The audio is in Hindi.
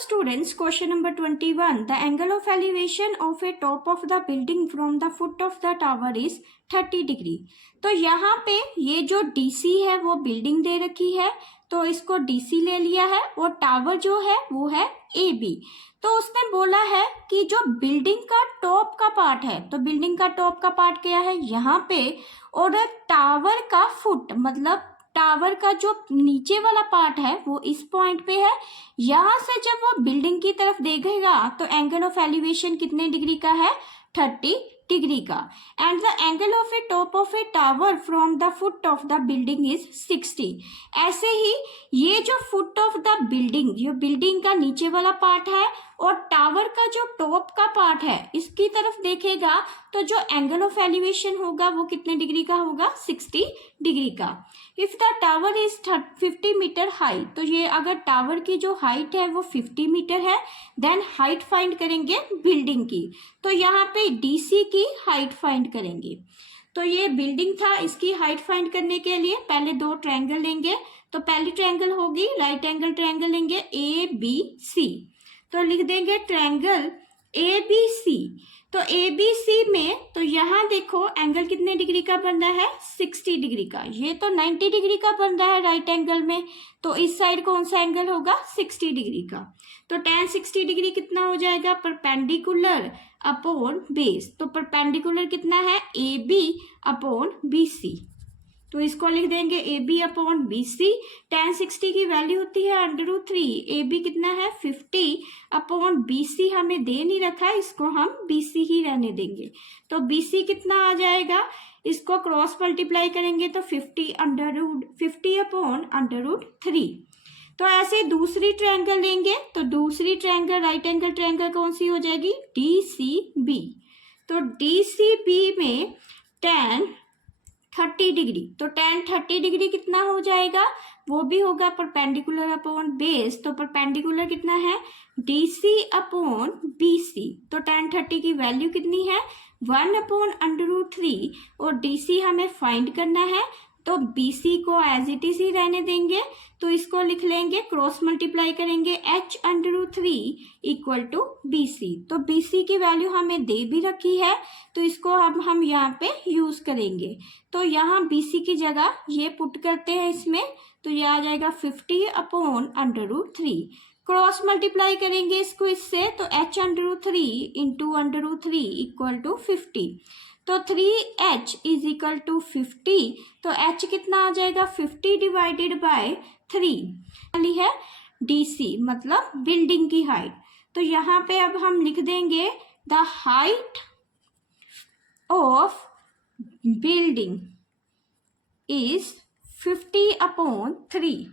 students, question number 21. The angle of elevation of a top of the building from the foot of the tower is 30 degree. तो यहाँ पे ये जो DC है वो बिल्डिंग दे रखी है, तो इसको DC ले लिया है और टावर जो है वो है AB। तो उसने बोला है कि जो बिल्डिंग का टॉप का पार्ट है, तो बिल्डिंग का टॉप का पार्ट क्या है यहाँ पे, और टावर का फुट मतलब टावर का जो नीचे वाला पार्ट है वो इस पॉइंट पे है। यहां से जब वो बिल्डिंग की तरफ देखेगा तो एंगल ऑफ एलिवेशन कितने डिग्री का है, 30 डिग्री का। And the angle of A top of A tower from the foot of the building is 60। ऐसे ही ये जो फुट ऑफ द बिल्डिंग, जो बिल्डिंग का नीचे वाला पार्ट है और टावर का जो टॉप का पार्ट है, इसकी तरफ देखेगा तो जो एंगल ऑफ एलिवेशन होगा वो कितने डिग्री का होगा, 60 डिग्री का। If the tower is 50 metre high, तो ये अगर टावर की जो हाइट है वो 50 मीटर है, देन हाइट फाइंड करेंगे बिल्डिंग की। तो यहाँ पे डीसी की हाइट फाइंड करेंगे। तो ये बिल्डिंग था, इसकी हाइट फाइंड करने के लिए पहले दो ट्रायंगल लेंगे। तो पहली ट्रायंगल होगी राइट एंगल ट्रायंगल लेंगे ए बी सी। तो लिख देंगे ट्रायंगल ए बी सी। तो ए बी सी में तो यहाँ देखो एंगल कितने डिग्री का बन रहा है, 60 डिग्री का। ये तो 90 डिग्री का बन रहा है राइट एंगल में, तो इस साइड कौन सा एंगल होगा, 60 डिग्री का। तो tan 60 डिग्री कितना हो जाएगा, परपेंडिकुलर अपॉन बेस। तो परपेंडिकुलर कितना है, A B upon B C. तो इसको लिख देंगे A B upon B C. tan 60 की वैल्यू होती है √3। ए बी कितना है, 50 अपॉन बी सी हमें दे नहीं रखा है, इसको हम बी सी ही रहने देंगे। तो बी सी कितना आ जाएगा, इसको क्रॉस मल्टीप्लाई करेंगे तो 50 अपॉन √3। तो ऐसे दूसरी ट्रायंगल लेंगे, तो दूसरी ट्रायंगल राइट एंगल ट्रायंगल कौन सी हो जाएगी, डी सी बी। तो डी सी बी में tan 30 डिग्री, तो tan 30 डिग्री कितना हो जाएगा, वो भी होगा परपेंडिकुलर अपॉन बेस। तो परपेंडिकुलर कितना है, DC अपॉन BC। तो tan 30 की वैल्यू कितनी है, 1 अपॉन √3 और DC हमें फाइंड करना है, तो BC को एज इट इज ही रहने देंगे। तो इसको लिख लेंगे, क्रॉस मल्टीप्लाई करेंगे h√3 इक्वल टू BC। तो BC की वैल्यू हमें दे भी रखी है, तो इसको अब हम यहाँ पे यूज करेंगे। तो यहाँ BC की जगह ये पुट करते हैं इसमें, तो ये आ जाएगा 50 अपॉन √3। क्रॉस मल्टीप्लाई करेंगे इसको इससे, तो h√3 इंटू √3 इक्वल टू 50। तो 3h इज इक्वल टू 50। तो h कितना आ जाएगा, 50 डिवाइडेड बाय 3 है DC मतलब बिल्डिंग की हाइट। तो यहाँ पे अब हम लिख देंगे the height of building is 50 upon 3।